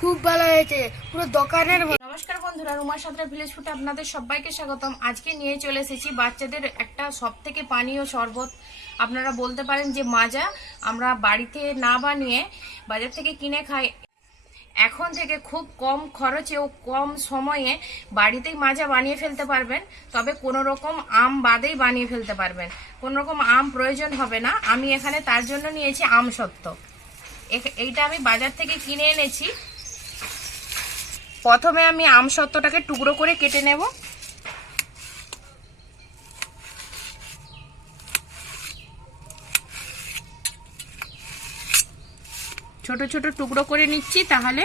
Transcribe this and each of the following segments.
খুব ভালো হয়েছে, পুরো দোকানের। নমস্কার বন্ধুরা, রুমা সাঁতরা ভিলেজ ফুডে আপনাদের সবাইকে স্বাগতম। আজকে নিয়ে চলে এসেছি বাচ্চাদের একটা সবথেকে পানীয় শরবত, আপনারা বলতে পারেন যে মাজা। আমরা বাড়িতে না বানিয়ে বাজার থেকে কিনে খাই। এখন থেকে খুব কম খরচে ও কম সময়ে বাড়িতেই মাজা বানিয়ে ফেলতে পারবেন। তবে কোনো রকম আম বাদেই বানিয়ে ফেলতে পারবেন, কোনো রকম আম প্রয়োজন হবে না। আমি এখানে তার জন্য নিয়েছি আমসত্ত্ব। এইটা আমি বাজার থেকে কিনে এনেছি। প্রথমে আমি আমসত্ত্বটাকে টুকরো করে কেটে নেব। ছোট ছোট টুকরো করে নিচ্ছি। তাহলে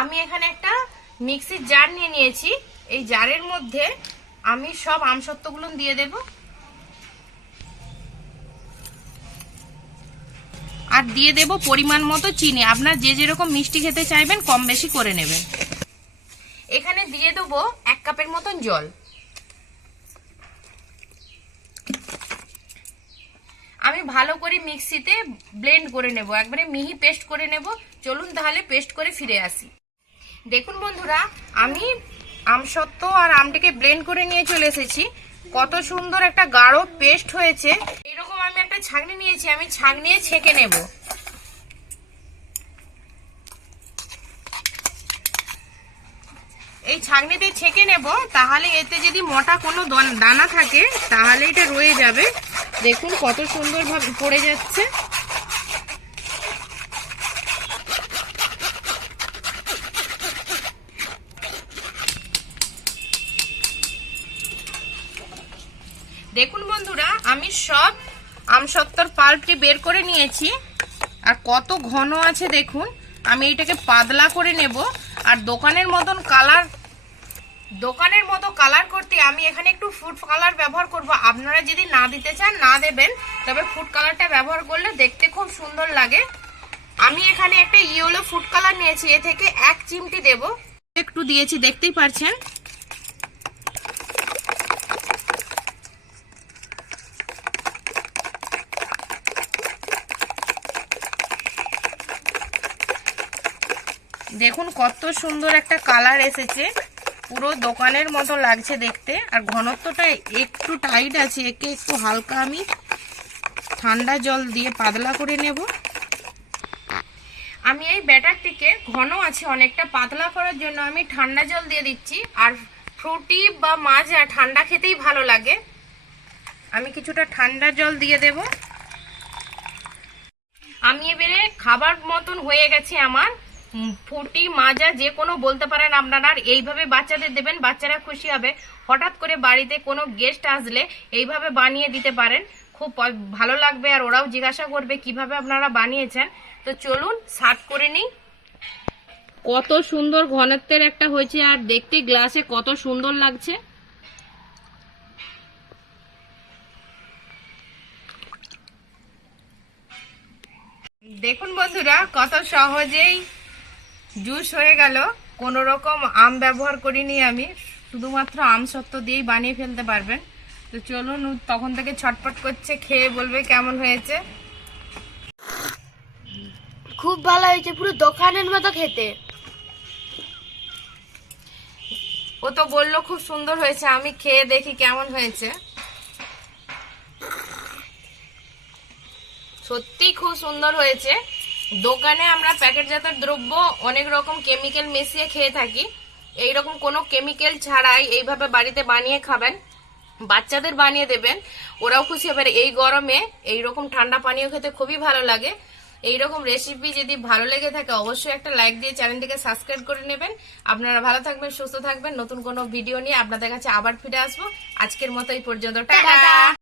আমি এখানে একটা মিক্সির জার নিয়ে নিয়েছি। এই জারের মধ্যে আমি সব আমসত্ত্বগুলো দিয়ে দেব, আর দিয়ে দেব পরিমাণ মতো চিনি। আপনার যে যেরকম মিষ্টি খেতে চাইবেন কম বেশি করে নেবেন। এখানে দিয়ে দেব 1 কাপের মতন জল। আমি ভালো করে মিক্সিতে ব্লেন্ড করে নেব, একবারে মিহি পেস্ট করে নেব। চলুন তাহলে পেস্ট করে ফিরে আসি। দেখুন বন্ধুরা, আমি আমসত্ত্ব আর আমটাকে ব্লেন্ড করে নিয়ে চলে এসেছি। কত সুন্দর একটা গাঢ় পেস্ট হয়েছে। এরকম আমি একটা ছাঁকনি নিয়েছি, আমি ছাঁকনিয়ে ছেঁকে নেব। এই ছাঁকনিতে ছেঁকে নেব, তাহলে এতে যদি মোটা কোনো দানা থাকে তাহলে এটা রয়ে যাবে। দেখুন কত সুন্দর ভাবে পড়ে যাচ্ছে। দেখুন বন্ধুরা, আমি সব আমসত্ত্বর পাল্পটি বের করে নিয়েছি। আর কত ঘন আছে দেখুন। আমি এটাকে পাতলা করে নেব। আর দোকানের মতো কালার করতে আমি এখানে একটু ফুড কালার ব্যবহার করব। আপনারা যদি না দিতে চান না দেবেন, তবে ফুড কালারটা ব্যবহার করলে দেখতে খুব সুন্দর লাগে। আমি এখানে একটা ইয়েলো ফুড কালার নিয়েছি, এ থেকে 1 চিমটি দেব। একটু দিয়েছি, দেখতেই পাচ্ছেন। দেখুন কত সুন্দর একটা কালার এসেছে, পুরো দোকানের মতো লাগছে দেখতে। আর ঘনত্বটা একটু টাইট আছে, একে একটু হালকা আমি ঠান্ডা জল দিয়ে পাতলা করে নেব। আমি এই ব্যাটারটিকে ঘন আছে অনেকটা, পাতলা করার জন্য আমি ঠান্ডা জল দিয়ে দিচ্ছি। আর ফ্রুটি বা মাজা ঠান্ডা খেতেই ভালো লাগে। আমি কিছুটা ঠান্ডা জল দিয়ে দেব। আমি এবারে খাবার মতন হয়ে গেছে আমার ফ্রুটি মাজা, যে কোনো বলতে পারেন আপনারা। আর এইভাবে বাচ্চাদের দেবেন, বাচ্চারা খুশি হবে। হঠাৎ করে বাড়িতে কোনো গেস্ট আসলে এইভাবে বানিয়ে দিতে পারেন, খুব ভালো লাগবে। আর ওরাও জিজ্ঞাসা করবে কিভাবে আপনারা বানিয়েছেন। তো চলুন সার্ভ করে নিই। কত সুন্দর ঘনত্বের একটা হয়েছে, আর দেখতে গ্লাসে কত সুন্দর লাগছে। দেখুন বন্ধুরা, কত সহজেই জুস হয়ে গেল। কোনো রকম আম ব্যবহার করিনি আমি, শুধুমাত্র আমসত্ত্ব দিয়েই বানিয়ে ফেলতে পারবেন। তো চলুন, তখন থেকে ছটপট করছে, খেয়ে বলবে কেমন হয়েছে। খুব ভালো হয়েছে, পুরো দোকানের মতো খেতে। ও তো বললো খুব সুন্দর হয়েছে, আমি খেয়ে দেখি কেমন হয়েছে। সত্যি খুব সুন্দর হয়েছে। দোকানে আমরা প্যাকেটজাত দ্রব্য অনেক রকম কেমিক্যাল মিশিয়ে খেয়ে থাকি, এইরকম কোনো কেমিক্যাল ছাড়াই এইভাবে বাড়িতে বানিয়ে খাবেন। বাচ্চাদের বানিয়ে দেবেন, ওরাও খুশি হবে। এই গরমে এইরকম ঠান্ডা পানীয় খেতে খুবই ভালো লাগে। এইরকম রেসিপি যদি ভালো লেগে থাকে অবশ্যই একটা লাইক দিয়ে চ্যানেলটিকে সাবস্ক্রাইব করে নেবেন। আপনারা ভালো থাকবেন, সুস্থ থাকবেন। নতুন কোনো ভিডিও নিয়ে আপনাদের কাছে আবার ফিরে আসবো। আজকের মতো এই পর্যন্ত, টাটা।